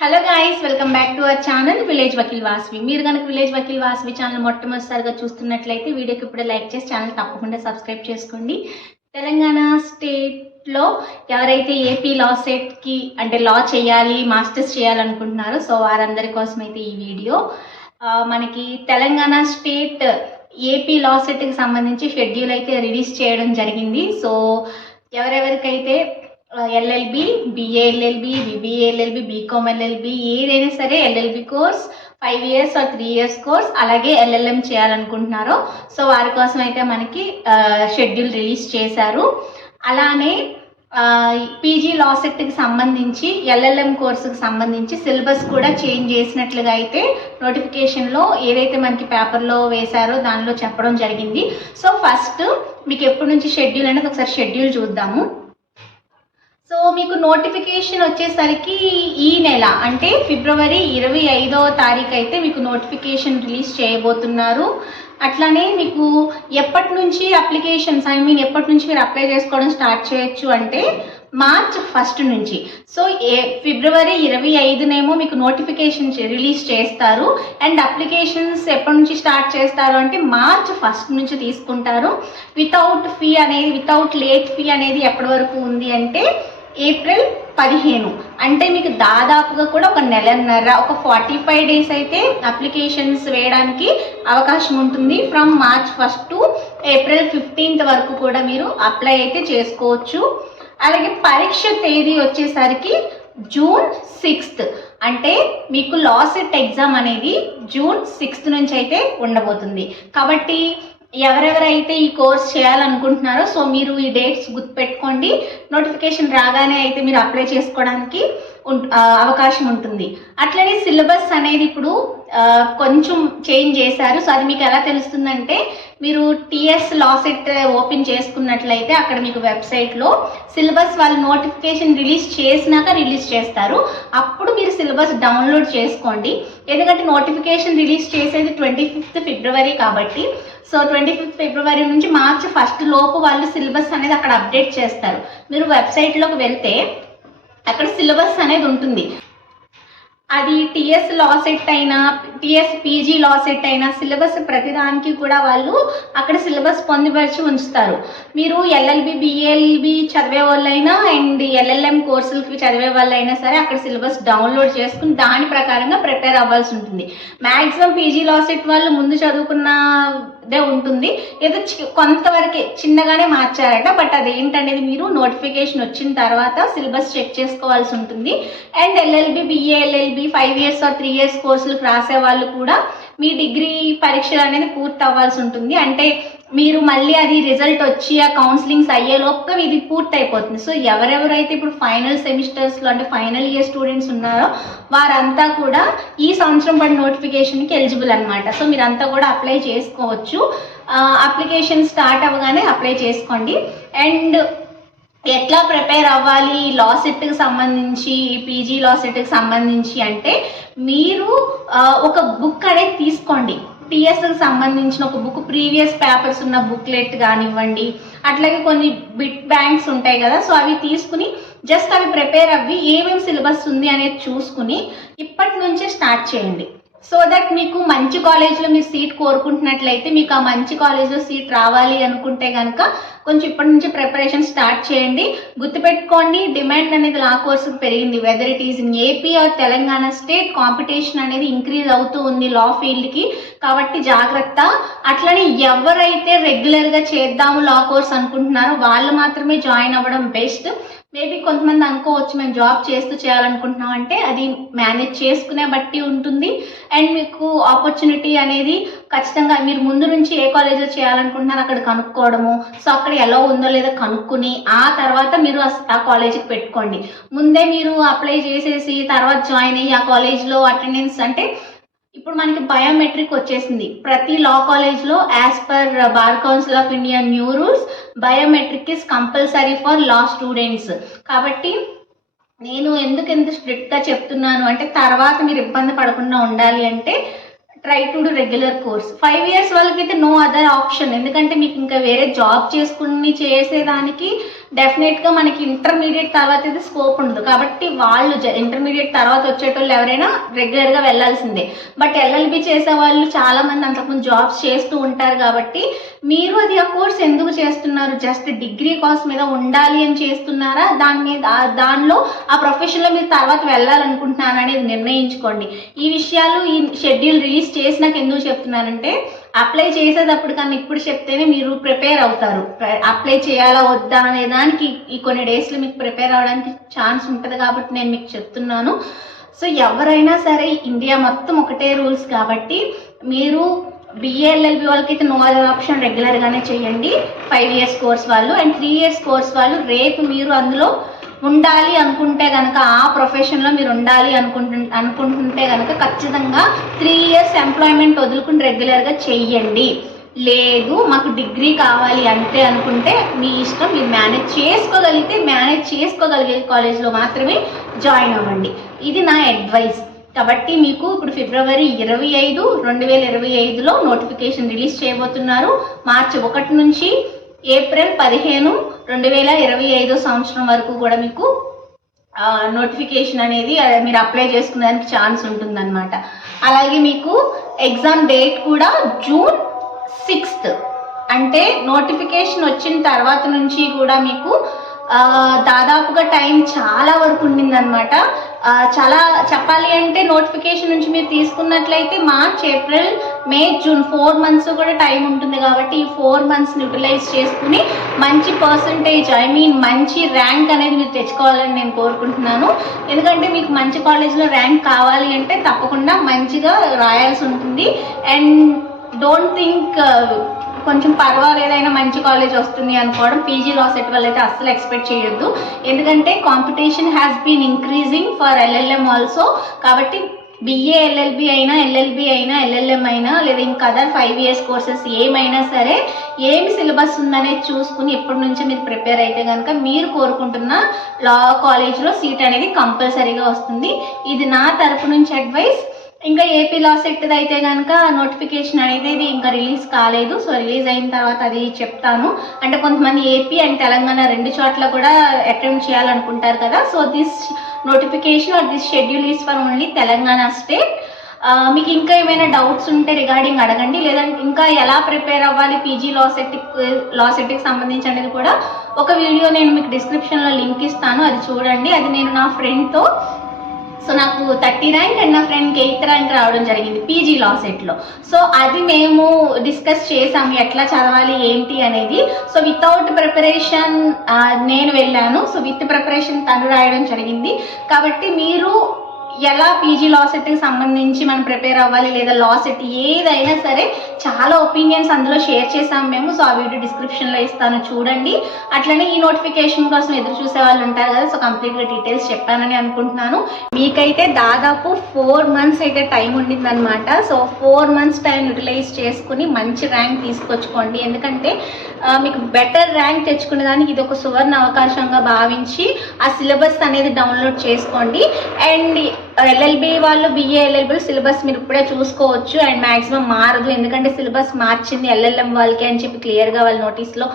Hello guys, welcome back to our channel village Vakeel Vasavi. మీరు కనుక village Vakeel Vasavi channel మొట్టమొదటిసారిగా చూస్తున్నట్లయితే వీడియోకి ఇప్పుడే లైక్ చేసి ఛానల్ తప్పకుండా సబ్స్క్రైబ్ చేసుకోండి. తెలంగాణ స్టేట్లో ఎవరైతే ఏపీ లా సెట్కి అంటే లా చేయాలి, మాస్టర్స్ చేయాలనుకుంటున్నారో సో వారందరి కోసం అయితే ఈ వీడియో. మనకి తెలంగాణ స్టేట్ ఏపీ లా సెట్కి సంబంధించి షెడ్యూల్ అయితే రిలీజ్ చేయడం జరిగింది. సో ఎవరెవరికైతే LLB, BA LLB, BBA LLB, BCom LLB ఏదైనా సరే LLB course 5 years or 3 years course అలాగే ఎల్ఎల్ఎం చేయాలనుకుంటున్నారో సో వారి కోసం అయితే మనకి షెడ్యూల్ రిలీజ్ చేశారు. అలానే పీజీ లా సెట్కి సంబంధించి ఎల్ఎల్ఎం కోర్సుకి సంబంధించి సిలబస్ కూడా చేంజ్ చేసినట్లుగా అయితే నోటిఫికేషన్లో ఏదైతే మనకి పేపర్లో వేశారో దానిలో చెప్పడం జరిగింది. సో ఫస్ట్ మీకు ఎప్పటి నుంచి షెడ్యూల్ అనేది ఒకసారి షెడ్యూల్ చూద్దాము. సో మీకు నోటిఫికేషన్ వచ్చేసరికి ఈ నెల అంటే ఫిబ్రవరి 25వ తారీఖు అయితే మీకు నోటిఫికేషన్ రిలీజ్ చేయబోతున్నారు. అట్లానే మీకు ఎప్పటి నుంచి అప్లికేషన్స్ ఎప్పటి నుంచి మీరు అప్లై చేసుకోవడం స్టార్ట్ చేయొచ్చు అంటే మార్చ్ 1 నుంచి. సో ఫిబ్రవరి 25నేమో మీకు నోటిఫికేషన్ రిలీజ్ చేస్తారు అండ్ అప్లికేషన్స్ ఎప్పటి నుంచి స్టార్ట్ చేస్తారు అంటే మార్చ్ 1 నుంచి తీసుకుంటారు. వితౌట్ లేట్ ఫీ అనేది ఎప్పటి వరకు ఉంది అంటే ఏప్రిల్ 15. అంటే మీకు దాదాపుగా కూడా ఒక నెలన్నర, ఒక 45 days అయితే అప్లికేషన్స్ వేయడానికి అవకాశం ఉంటుంది. From March 1 to April 15th వరకు కూడా మీరు అప్లై అయితే చేసుకోవచ్చు. అలాగే పరీక్ష తేదీ వచ్చేసరికి జూన్ 6th. అంటే మీకు లా సెట్ ఎగ్జామ్ అనేది జూన్ 6th నుంచి అయితే ఉండబోతుంది. కాబట్టి ఎవరెవరైతే ఈ కోర్స్ చేయాలనుకుంటున్నారో సో మీరు ఈ డేట్స్ గుర్తుపెట్టుకోండి. నోటిఫికేషన్ రాగానే అయితే మీరు అప్లై చేసుకోవడానికి అవకాశం ఉంటుంది. అట్లనే సిలబస్ అనేది ఇప్పుడు కొంచెం చేంజ్ చేశారు. సో అది మీకు ఎలా తెలుస్తుందంటే మీరు టీఎస్ లా సెట్ ఓపెన్ చేసుకున్నట్లయితే అక్కడ మీకు వెబ్సైట్లో సిలబస్ వాళ్ళు నోటిఫికేషన్ రిలీజ్ చేసినాక రిలీజ్ చేస్తారు. అప్పుడు మీరు సిలబస్ డౌన్లోడ్ చేసుకోండి. ఎందుకంటే నోటిఫికేషన్ రిలీజ్ చేసేది 25th ఫిబ్రవరి కాబట్టి సో 25th ఫిబ్రవరి నుంచి మార్చ్ 1 లోపు వాళ్ళు సిలబస్ అనేది అక్కడ అప్డేట్ చేస్తారు. మీరు వెబ్సైట్లోకి వెళ్తే అక్కడ సిలబస్ అనేది ఉంటుంది. అది టీఎస్ లా సెట్ అయినా టీఎస్ పీజీ లా సెట్ అయినా సిలబస్ ప్రతిదానికి కూడా వాళ్ళు అక్కడ సిలబస్ పొందుపరిచి ఉంచుతారు. మీరు ఎల్ఎల్బి, బిఎల్బి చదివే వాళ్ళైనా అండ్ ఎల్ఎల్ఎం కోర్సులకి చదివే వాళ్ళైనా సరే అక్కడ సిలబస్ డౌన్లోడ్ చేసుకుని దాని ప్రకారంగా ప్రిపేర్ అవ్వాల్సి ఉంటుంది. మ్యాక్సిమం పీజీ లా సెట్ వాళ్ళు ముందు చదువుకున్నదే ఉంటుంది, ఏదో కొంతవరకే చిన్నగానే మార్చారట. బట్ అదేంటనేది మీరు నోటిఫికేషన్ వచ్చిన తర్వాత సిలబస్ చెక్ చేసుకోవాల్సి ఉంటుంది. And LLB, BA LLB 5 years or 3 years కోర్సులకు రాసే వాళ్ళు కూడా మీ డిగ్రీ పరీక్షలు అనేది పూర్తి అవ్వాల్సి ఉంటుంది. అంటే మీరు మళ్ళీ అది రిజల్ట్ వచ్చి ఆ కౌన్సిలింగ్స్ అయ్యేలోపు ఇది పూర్తి అయిపోతుంది. సో ఎవరెవరైతే ఇప్పుడు ఫైనల్ సెమిస్టర్స్లో అంటే ఫైనల్ ఇయర్ స్టూడెంట్స్ ఉన్నారో వారంతా కూడా ఈ సంవత్సరం పడిన నోటిఫికేషన్కి ఎలిజిబుల్ అనమాట. సో మీరంతా కూడా అప్లై చేసుకోవచ్చు. అప్లికేషన్ స్టార్ట్ అవ్వగానే అప్లై చేసుకోండి. అండ్ ఎట్లా ప్రిపేర్ అవ్వాలి లా సెట్కి సంబంధించి, పీజీ లా సెట్కి సంబంధించి అంటే మీరు ఒక బుక్ అనేది తీసుకోండి. టీఎస్కి సంబంధించిన ఒక బుక్, ప్రీవియస్ పేపర్స్ ఉన్న బుక్లెట్ కానివ్వండి, అట్లాగే కొన్ని బిట్ బ్యాంక్స్ ఉంటాయి కదా సో అవి తీసుకుని జస్ట్ అవి ప్రిపేర్ అవ్వి ఏమేమి సిలబస్ ఉంది అనేది చూసుకుని ఇప్పటి నుంచే స్టార్ట్ చేయండి. సో దట్ మీకు మంచి కాలేజ్లో మీరు సీట్ కోరుకుంటున్నట్లయితే, మీకు ఆ మంచి కాలేజ్లో సీట్ రావాలి అనుకుంటే కనుక కొంచెం ఇప్పటి నుంచి ప్రిపరేషన్ స్టార్ట్ చేయండి. గుర్తుపెట్టుకోండి, డిమాండ్ అనేది లా కోర్సుకు పెరిగింది. Whether it is in AP or Telangana state, competition అనేది ఇంక్రీజ్ అవుతూ ఉంది లా ఫీల్డ్కి. కాబట్టి జాగ్రత్త. అట్లనే ఎవరైతే రెగ్యులర్గా చేద్దాము లా కోర్స్ అనుకుంటున్నారో వాళ్ళు మాత్రమే జాయిన్ అవ్వడం బెస్ట్. మేబీ కొంతమంది అనుకోవచ్చు మేము జాబ్ చేస్తూ చేయాలనుకుంటున్నాం అంటే అది మేనేజ్ చేసుకునే బట్టి ఉంటుంది. అండ్ మీకు ఆపర్చునిటీ అనేది ఖచ్చితంగా మీరు ముందు నుంచి ఏ కాలేజ్లో చేయాలనుకుంటున్నారో అక్కడ కనుక్కోవడము, సో అక్కడ ఎలా ఉందో లేదో కనుక్కుని ఆ తర్వాత మీరు ఆ కాలేజీకి పెట్టుకోండి. ముందే మీరు అప్లై చేసేసి తర్వాత జాయిన్ అయ్యి ఆ కాలేజ్లో అటెండెన్స్ అంటే ఇప్పుడు మనకి బయోమెట్రిక్ వచ్చేసింది. ప్రతి లా కాలేజ్లో as per bar council of India new rules biometric is compulsory for law students. కాబట్టి నేను ఎంత స్ట్రిక్ట్గా చెప్తున్నాను అంటే తర్వాత మీరు ఇబ్బంది పడకుండా ఉండాలి అంటే try to do regular course. 5 years వాళ్ళకైతే నో అదర్ ఆప్షన్. ఎందుకంటే మీకు ఇంకా వేరే జాబ్ చేసుకుని చేసేదానికి డెఫినెట్గా మనకి ఇంటర్మీడియట్ తర్వాత అయితే స్కోప్ ఉండదు. కాబట్టి వాళ్ళు ఇంటర్మీడియట్ తర్వాత వచ్చేటోళ్ళు ఎవరైనా రెగ్యులర్గా వెళ్ళాల్సిందే. బట్ ఎల్ఎల్బి చేసే వాళ్ళు చాలామంది అంతకుముందు జాబ్స్ చేస్తూ ఉంటారు. కాబట్టి మీరు అది ఆ కోర్స్ ఎందుకు చేస్తున్నారు? జస్ట్ డిగ్రీ కాస్ట్ మీద ఉండాలి అని చేస్తున్నారా? దానిలో ఆ ప్రొఫెషన్లో మీరు తర్వాత వెళ్ళాలనుకుంటున్నారా అనేది నిర్ణయించుకోండి. ఈ విషయాలు ఈ షెడ్యూల్ రిలీజ్ చేసినాక ఎందుకు చెప్తున్నానంటే, అప్లై చేసేటప్పుడు కన్నా ఇప్పుడు చెప్తేనే మీరు ప్రిపేర్ అవుతారు. అప్లై చేయాలా వద్దా అనే దానికి ఈ కొన్ని డేస్లో మీకు ప్రిపేర్ అవ్వడానికి ఛాన్స్ ఉంటుంది. కాబట్టి నేను మీకు చెప్తున్నాను. సో ఎవరైనా సరే ఇండియా మొత్తం ఒకటే రూల్స్. కాబట్టి మీరు బిఏఎల్ఎల్బి వాళ్ళకైతే నో అదర్ ఆప్షన్, రెగ్యులర్గానే చేయండి 5 years కోర్స్ వాళ్ళు. అండ్ 3 years కోర్స్ వాళ్ళు రేపు మీరు అందులో ఉండాలి అనుకుంటే కనుక, ఆ ప్రొఫెషన్లో మీరు ఉండాలి అనుకుంటుంటే కనుక ఖచ్చితంగా 3 years ఎంప్లాయ్మెంట్ వదులుకుని రెగ్యులర్గా చెయ్యండి. లేదు మాకు డిగ్రీ కావాలి అంటే అనుకుంటే మీ ఇష్టం. మీరు మేనేజ్ చేసుకోగలిగే కాలేజ్లో మాత్రమే జాయిన్ అవ్వండి. ఇది నా అడ్వైస్. కాబట్టి మీకు ఇప్పుడు February 25, 2025లో నోటిఫికేషన్ రిలీజ్ చేయబోతున్నారు. March 1 నుంచి April 15, 2025 సంవత్సరం వరకు కూడా మీకు నోటిఫికేషన్ అనేది మీరు అప్లై చేసుకునేదానికి ఛాన్స్ ఉంటుందన్నమాట. అలాగే మీకు ఎగ్జామ్ డేట్ కూడా June 6th. అంటే నోటిఫికేషన్ వచ్చిన తర్వాత నుంచి కూడా మీకు దాదాపుగా టైం చాలా వరకు ఉండిందనమాట. చాలా చెప్పాలి అంటే నోటిఫికేషన్ నుంచి మీరు తీసుకున్నట్లయితే March, April, May, June 4 months కూడా టైం ఉంటుంది. కాబట్టి ఈ 4 months యూటిలైజ్ చేసుకుని మంచి పర్సంటేజ్, మంచి ర్యాంక్ అనేది మీరు తెచ్చుకోవాలని నేను కోరుకుంటున్నాను. ఎందుకంటే మీకు మంచి కాలేజ్లో ర్యాంక్ కావాలి అంటే తప్పకుండా మంచిగా రాయాల్సి ఉంటుంది. అండ్ డోంట్ థింక్ కొంచెం పర్వాలేదైనా మంచి కాలేజ్ వస్తుంది అనుకోవడం. పీజీ లా సెట్ వల్ల అయితే అస్సలు ఎక్స్పెక్ట్ చేయొద్దు. ఎందుకంటే competition has been increasing for LLM also. కాబట్టి బిఏ ఎల్ఎల్బి అయినా, ఎల్ఎల్బి అయినా, ఎల్ఎల్ఎం అయినా, లేదా ఇంకా అదర్ 5 years కోర్సెస్ ఏమైనా సరే ఏమి సిలబస్ ఉందనేది చూసుకుని ఎప్పటి నుంచో మీరు ప్రిపేర్ అయితే కనుక మీరు కోరుకుంటున్న లా కాలేజ్లో సీట్ అనేది కంపల్సరీగా వస్తుంది. ఇది నా తరపు నుంచి అడ్వైస్. ఇంకా ఏపీ లా సెట్ అయితే కనుక నోటిఫికేషన్ అనేది ఇంకా రిలీజ్ కాలేదు. సో రిలీజ్ అయిన తర్వాత అది చెప్తాను. అంటే కొంతమంది ఏపీ అండ్ తెలంగాణ 2 చోట్ల కూడా అటెంప్ట్ చేయాలనుకుంటారు కదా. So this notification or this schedule is for only Telangana state. మీకు ఇంకా ఏమైనా డౌట్స్ ఉంటే రిగార్డింగ్ అడగండి. లేదంటే ఇంకా ఎలా ప్రిపేర్ అవ్వాలి పీజీ లా సెట్కి సంబంధించి అనేది కూడా ఒక వీడియో నేను మీకు డిస్క్రిప్షన్లో లింక్ ఇస్తాను. అది చూడండి. అది నేను నా ఫ్రెండ్తో, సో నాకు 30 ర్యాంక్ అండ్ నా ఫ్రెండ్కి 8th ర్యాంక్ రావడం జరిగింది పీజీ లా సెట్లో. సో అది మేము డిస్కస్ చేసాము ఎట్లా చదవాలి ఏంటి అనేది. సో వితౌట్ ప్రిపరేషన్ నేను వెళ్ళాను. సో విత్ ప్రిపరేషన్ తను రాయడం జరిగింది. కాబట్టి మీరు ఎలా పీజీ లా సెట్కి సంబంధించి మనం ప్రిపేర్ అవ్వాలి, లేదా లా సెట్ ఏదైనా సరే చాలా ఒపీనియన్స్ అందులో షేర్ చేసాము మేము. సో ఆ వీడియో డిస్క్రిప్షన్లో ఇస్తాను, చూడండి. అట్లనే ఈ నోటిఫికేషన్ కోసం ఎదురు చూసే వాళ్ళు ఉంటారు కదా. సో కంప్లీట్గా డీటెయిల్స్ చెప్పానని అనుకుంటున్నాను. మీకైతే దాదాపు 4 months అయితే టైం ఉండిందనమాట. సో 4 months టైం యూటిలైజ్ చేసుకుని మంచి ర్యాంక్ తీసుకొచ్చుకోండి. ఎందుకంటే మీకు బెటర్ ర్యాంక్ తెచ్చుకునే దానికి ఇది ఒక సువర్ణ అవకాశంగా భావించి ఆ సిలబస్ అనేది డౌన్లోడ్ చేసుకోండి. అండ్ ఎల్ఎల్బి వాళ్ళు బిఏ ఎల్ఎల్బి సిలబస్ మీరు ఇప్పుడే చూసుకోవచ్చు. అండ్ మ్యాక్సిమం మారదు. ఎందుకంటే సిలబస్ మార్చింది ఎల్ఎల్ఎం వాళ్ళకి అని చెప్పి క్లియర్గా వాళ్ళ నోటీస్లో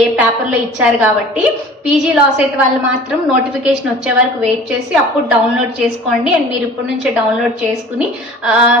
ఏ పేపర్లో ఇచ్చారు. కాబట్టి పీజీ లా సెట్ వాళ్ళు మాత్రం నోటిఫికేషన్ వచ్చే వరకు వెయిట్ చేసి అప్పుడు డౌన్లోడ్ చేసుకోండి. అండ్ మీరు ఇప్పటి నుంచే డౌన్లోడ్ చేసుకుని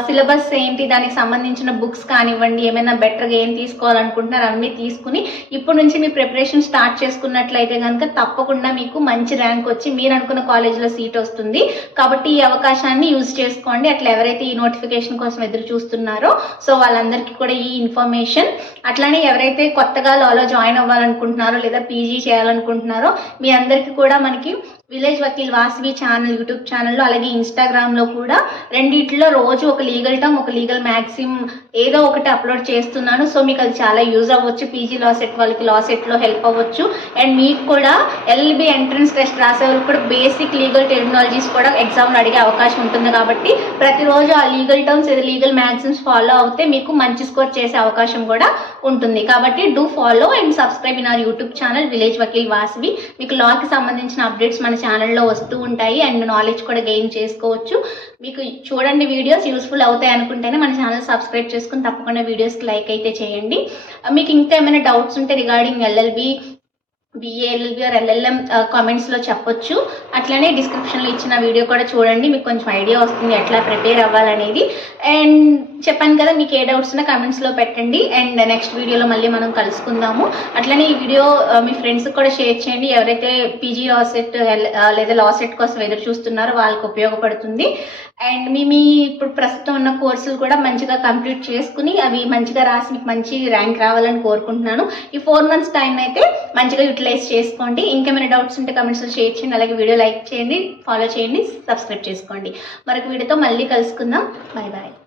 సిలబస్ ఏంటి, దానికి సంబంధించిన బుక్స్ కానివ్వండి, ఏమైనా బెటర్గా ఏం తీసుకోవాలనుకుంటున్నారు అన్నీ తీసుకుని ఇప్పటి నుంచి మీ ప్రిపరేషన్ స్టార్ట్ చేసుకున్నట్లయితే కనుక తప్పకుండా మీకు మంచి ర్యాంక్ వచ్చి మీరు అనుకున్న కాలేజ్లో సీట్ వస్తుంది. కాబట్టి ఈ అవకాశాన్ని యూజ్ చేసుకోండి. అట్లా ఎవరైతే ఈ నోటిఫికేషన్ కోసం ఎదురు చూస్తున్నారో సో వాళ్ళందరికీ కూడా ఈ ఇన్ఫర్మేషన్. అట్లానే ఎవరైతే కొత్తగా లాలో జాయిన్ అవ్వాలనుకుంటున్నారో లేదా పీజీ చేయాలనుకుంటున్నారో మీ అందరికీ కూడా మనకి village Vakeel Vasavi channel YouTube ఛానల్లో, అలాగే ఇన్స్టాగ్రామ్లో కూడా రెండిట్లో రోజు ఒక లీగల్ టర్మ్, ఒక లీగల్ మ్యాక్సిమ్ ఏదో ఒకటి అప్లోడ్ చేస్తున్నాను. సో మీకు అది చాలా యూజ్ అవ్వచ్చు. పీజీ లా సెట్ వాళ్ళకి లా సెట్లో హెల్ప్ అవ్వచ్చు. అండ్ మీకు కూడా ఎల్ఎల్బి ఎంట్రన్స్ టెస్ట్ రాసే వాళ్ళకి కూడా బేసిక్ లీగల్ టెర్మినాలజీస్ కూడా ఎగ్జామ్లో అడిగే అవకాశం ఉంటుంది. కాబట్టి ప్రతిరోజు ఆ లీగల్ టర్మ్స్ ఏదో లీగల్ మ్యాక్సిమ్స్ ఫాలో అవుతే మీకు మంచి స్కోర్ చేసే అవకాశం కూడా ఉంటుంది. కాబట్టి do follow and subscribe in our YouTube channel village Vakeel Vasavi. మీకు లాకి సంబంధించిన అప్డేట్స్ మన ఛానల్లో వస్తూ ఉంటాయి. అండ్ నాలెడ్జ్ కూడా గెయిన్ చేసుకోవచ్చు. మీకు చూడండి వీడియోస్ యూస్ఫుల్ అవుతాయి అనుకుంటేనే మన ఛానల్ సబ్స్క్రైబ్ చేసుకుని తప్పకుండా వీడియోస్కి లైక్ అయితే చేయండి. మీకు ఇంకా ఏమైనా డౌట్స్ ఉంటే regarding LLB BA LLB or LLM కామెంట్స్లో చెప్పొచ్చు. అట్లనే డిస్క్రిప్షన్లో ఇచ్చిన వీడియో కూడా చూడండి, మీకు కొంచెం ఐడియా వస్తుంది ఎట్లా ప్రిపేర్ అవ్వాలనేది. అండ్ చెప్పాను కదా, మీకు ఏ డౌట్స్ ఉన్నా కమెంట్స్లో పెట్టండి. అండ్ నెక్స్ట్ వీడియోలో మళ్ళీ మనం కలుసుకుందాము. అట్లనే ఈ వీడియో మీ ఫ్రెండ్స్కి కూడా షేర్ చేయండి, ఎవరైతే పీజీ లాసెట్ లేదా లాసెట్ కోసం ఎదురు చూస్తున్నారో వాళ్ళకి ఉపయోగపడుతుంది. అండ్ మీ ఇప్పుడు ప్రస్తుతం ఉన్న కోర్సులు కూడా మంచిగా కంప్లీట్ చేసుకుని అవి మంచిగా రాసి మీకు మంచి ర్యాంక్ రావాలని కోరుకుంటున్నాను. ఈ 4 months టైం అయితే మంచిగా యూటిలైజ్ చేసుకోండి. ఇంకేమైనా డౌట్స్ ఉంటే కమెంట్స్లో షేర్ చేయండి, అలాగే వీడియో లైక్ చేయండి, ఫాలో చేయండి, సబ్స్క్రైబ్ చేసుకోండి. మరొక వీడియోతో మళ్ళీ కలుసుకుందాం. Bye bye.